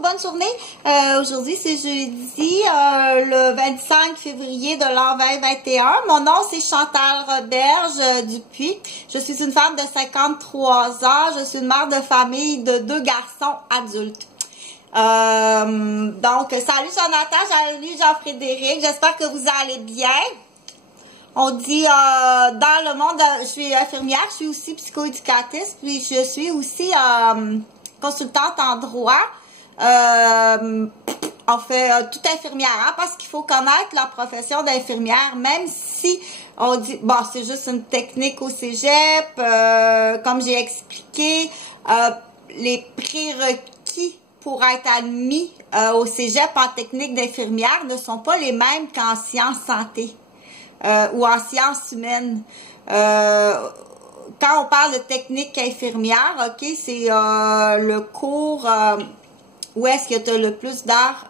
bonne journée. Aujourd'hui, c'est jeudi, le 25 février de l'an 2021. Mon nom, c'est Chantal Roberge Dupuis. Je suis une femme de 53 ans. Je suis une mère de famille de 2 garçons adultes. Donc, salut Jonathan, salut Jean-Frédéric. J'espère que vous allez bien. On dit dans le monde, je suis infirmière, je suis aussi psychoéducatrice, puis je suis aussi consultante en droit. En fait, toute infirmière, hein, parce qu'il faut connaître la profession d'infirmière, même si on dit, bon, c'est juste une technique au cégep, comme j'ai expliqué, les prérequis pour être admis au cégep en technique d'infirmière ne sont pas les mêmes qu'en sciences santé ou en sciences humaines. Quand on parle de technique infirmière, ok, c'est le cours où est-ce que tu as le plus d'heures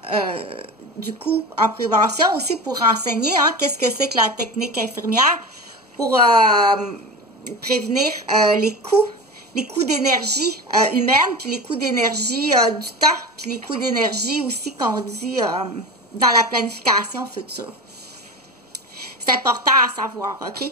du coup en prévention, aussi pour enseigner hein, qu'est-ce que c'est que la technique infirmière pour prévenir les coûts d'énergie humaine, puis les coûts d'énergie du temps, puis les coûts d'énergie aussi qu'on dit dans la planification future. C'est important à savoir, ok?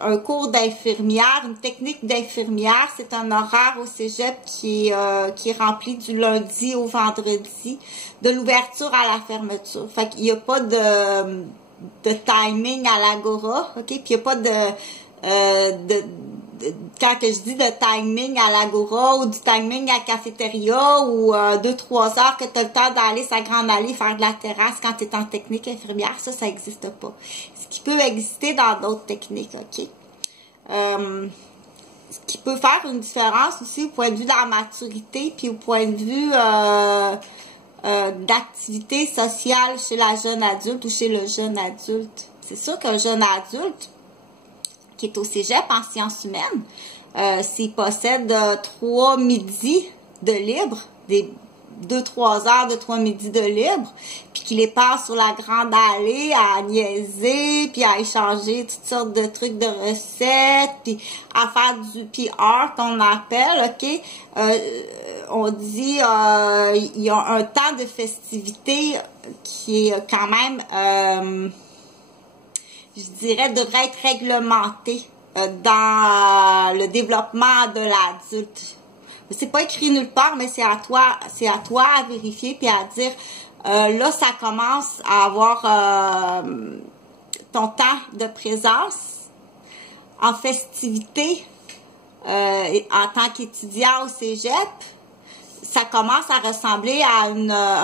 Un cours d'infirmière, une technique d'infirmière, c'est un horaire au cégep qui est rempli du lundi au vendredi, de l'ouverture à la fermeture. Fait qu'il n'y a pas de timing à l'agora, ok? Puis il n'y a pas quand que je dis de timing à l'agora ou du timing à la cafétéria ou 2-3 heures que tu as le temps d'aller sa grande allée faire de la terrasse quand tu es en technique infirmière, ça n'existe pas. Ce qui peut exister dans d'autres techniques, ok? Ce qui peut faire une différence aussi au point de vue de la maturité puis au point de vue d'activité sociale chez la jeune adulte ou chez le jeune adulte. C'est sûr qu'un jeune adulte qui est au cégep en sciences humaines, s'il possède 3 midis de libre, des 2-3 heures de 3 midis de libre, puis qu'il les passe sur la grande allée à niaiser, puis à échanger toutes sortes de trucs de recettes, puis à faire du PR qu'on appelle, ok? On dit il y a un temps de festivité qui est quand même je dirais, devrait être réglementé dans le développement de l'adulte. C'est pas écrit nulle part, mais c'est à toi à vérifier puis à dire là, ça commence à avoir ton temps de présence en festivité en tant qu'étudiant au cégep. Ça commence à ressembler à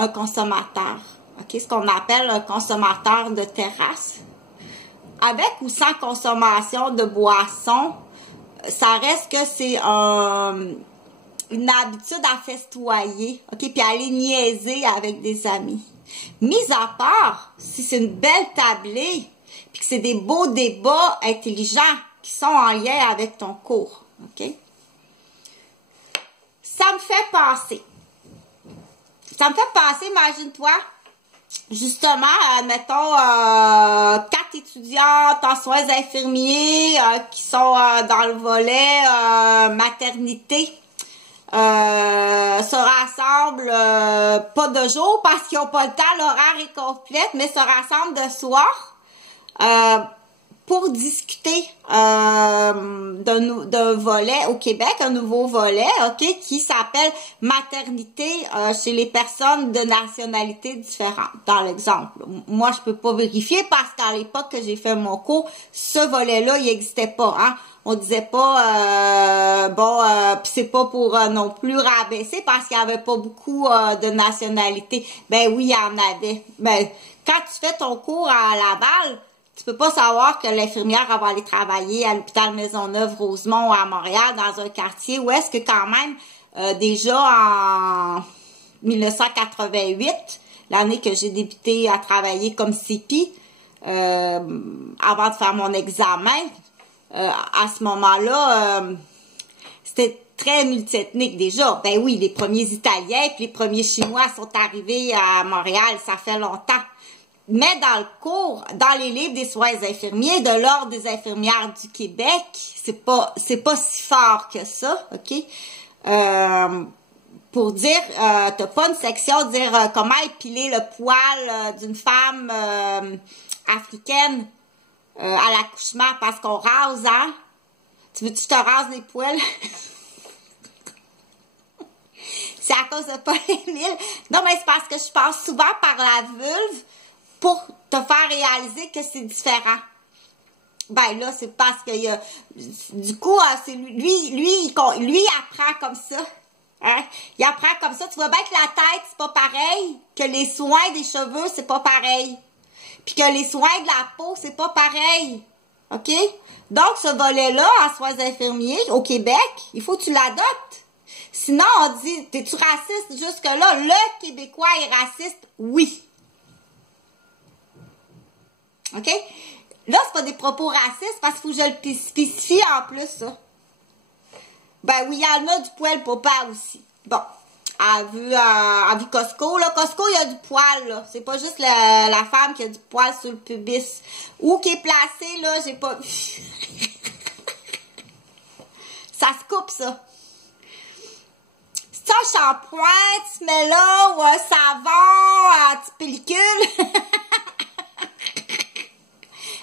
un consommateur. Ok, ce qu'on appelle un consommateur de terrasse. Avec ou sans consommation de boissons, ça reste que c'est une habitude à festoyer, ok, puis aller niaiser avec des amis. Mis à part, si c'est une belle tablée, puis que c'est des beaux débats intelligents qui sont en lien avec ton cours, ok. Ça me fait penser, imagine-toi, justement, mettons, 4 étudiantes en soins infirmiers qui sont dans le volet maternité se rassemblent pas de jour parce qu'ils n'ont pas le temps, l'horaire est complète, mais se rassemblent de soir pour discuter d'un volet au Québec, un nouveau volet, ok, qui s'appelle maternité chez les personnes de nationalités différentes. Dans l'exemple, moi je peux pas vérifier parce qu'à l'époque que j'ai fait mon cours, ce volet-là, il n'existait pas. Hein? On disait pas puis c'est pas pour non plus rabaisser parce qu'il y avait pas beaucoup de nationalités. Ben oui, il y en avait. Ben quand tu fais ton cours à Laval, tu peux pas savoir que l'infirmière va aller travailler à l'hôpital Maisonneuve-Rosemont à Montréal dans un quartier où est-ce que quand même déjà en 1988, l'année que j'ai débuté à travailler comme CP, avant de faire mon examen, à ce moment-là, c'était très multiethnique déjà. Ben oui, les premiers Italiens puis les premiers Chinois sont arrivés à Montréal, ça fait longtemps. Mais dans le cours, dans les livres des soins infirmiers de l'Ordre des infirmières du Québec, c'est pas si fort que ça, ok? pour dire, t'as pas une section dire comment épiler le poil d'une femme africaine à l'accouchement parce qu'on rase, hein? Tu veux que je te rase les poils? C'est à cause de Paul-Émile. Non, mais c'est parce que je passe souvent par la vulve pour te faire réaliser que c'est différent. Ben là, c'est parce que du coup, c'est lui, il apprend comme ça. Hein? Il apprend comme ça. Tu vois bien que la tête, c'est pas pareil. Que les soins des cheveux, c'est pas pareil. Puis que les soins de la peau, c'est pas pareil. OK? Donc, ce volet-là, en soins infirmiers, au Québec, il faut que tu l'adoptes. Sinon, on dit, t'es-tu raciste jusque-là? Le Québécois est raciste? Oui. OK? Là, c'est pas des propos racistes parce qu'il faut que je le spécifie en plus, ça. Ben oui, il y en a du poil papa aussi. Bon. À vue Costco, là. Costco, il y a du poil, là. C'est pas juste la femme qui a du poil sur le pubis. Où qui est placé, là, j'ai pas vu. Ça se coupe, ça. C'est un shampoing, tu mets là, ou un savon, une petite pellicule.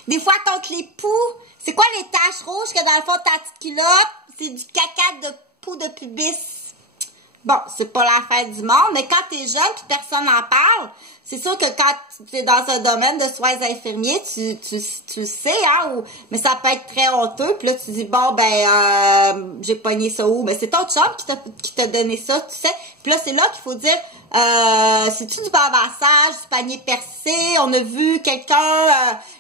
Des fois, contre les poux, c'est quoi les taches rouges que dans le fond de ta petite culotte? C'est du caca de poux de pubis. Bon, c'est pas la fête du monde, mais quand t'es jeune et personne n'en parle, c'est sûr que quand tu es dans un domaine de soins infirmiers, tu sais, hein, mais ça peut être très honteux, puis là, tu dis, bon, ben, j'ai pogné ça où? Ben, c'est ton chum qui t'a donné ça, tu sais. Puis là, c'est là qu'il faut dire, c'est-tu du bavassage, du panier percé? On a vu quelqu'un,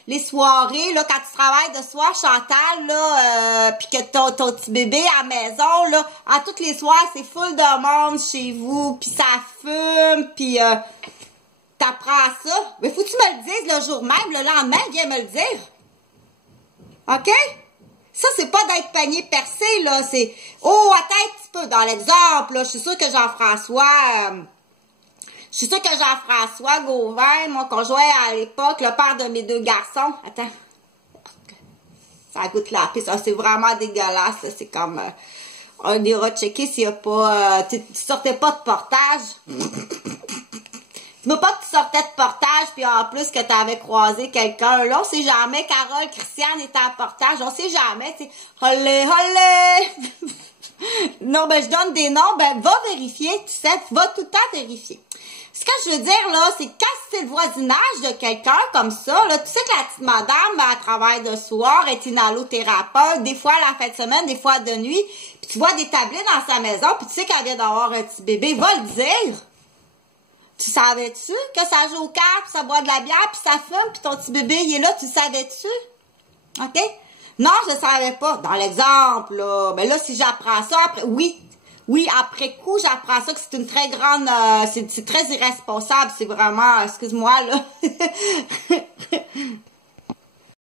les soirées, là, quand tu travailles de soir, Chantal, là, puis que ton petit bébé à la maison, là, à toutes les soirs, c'est full de monde chez vous, puis ça fume, puis t'apprends ça. Mais faut que tu me le dises le jour même, le lendemain, viens me le dire. OK? Ça, c'est pas d'être panier percé, là, c'est, oh, attends un petit peu, dans l'exemple, là, je suis sûre que Jean-François Gauvin, mon conjoint à l'époque, le père de mes 2 garçons. Attends. Ça goûte la pisse. Ah, c'est vraiment dégueulasse. C'est comme... on ira checker s'il n'y a pas... tu sortais pas de portage. Tu veux pas que tu sortais de portage, puis en plus que tu avais croisé quelqu'un. Là, on sait jamais. Carole, Christiane était en portage. On sait jamais. Tu sais, olé, olé. Non, ben, je donne des noms. Ben, va vérifier. Tu sais, va tout le temps vérifier. Ce que je veux dire, là, c'est quand c'est le voisinage de quelqu'un comme ça, là, tu sais que la petite madame, ben, elle travaille de soir, est une allothérapeute, des fois à la fin de semaine, des fois de nuit, puis tu vois des tablés dans sa maison, puis tu sais qu'elle vient d'avoir un petit bébé, va le dire. Tu savais-tu que ça joue aux cartes, puis ça boit de la bière, puis ça fume, puis ton petit bébé, il est là, tu savais-tu? OK? Non, je savais pas. Dans l'exemple, là, ben là, si j'apprends ça, après, oui, après coup, j'apprends ça que c'est une très grande... c'est très irresponsable. C'est vraiment... excuse-moi, là.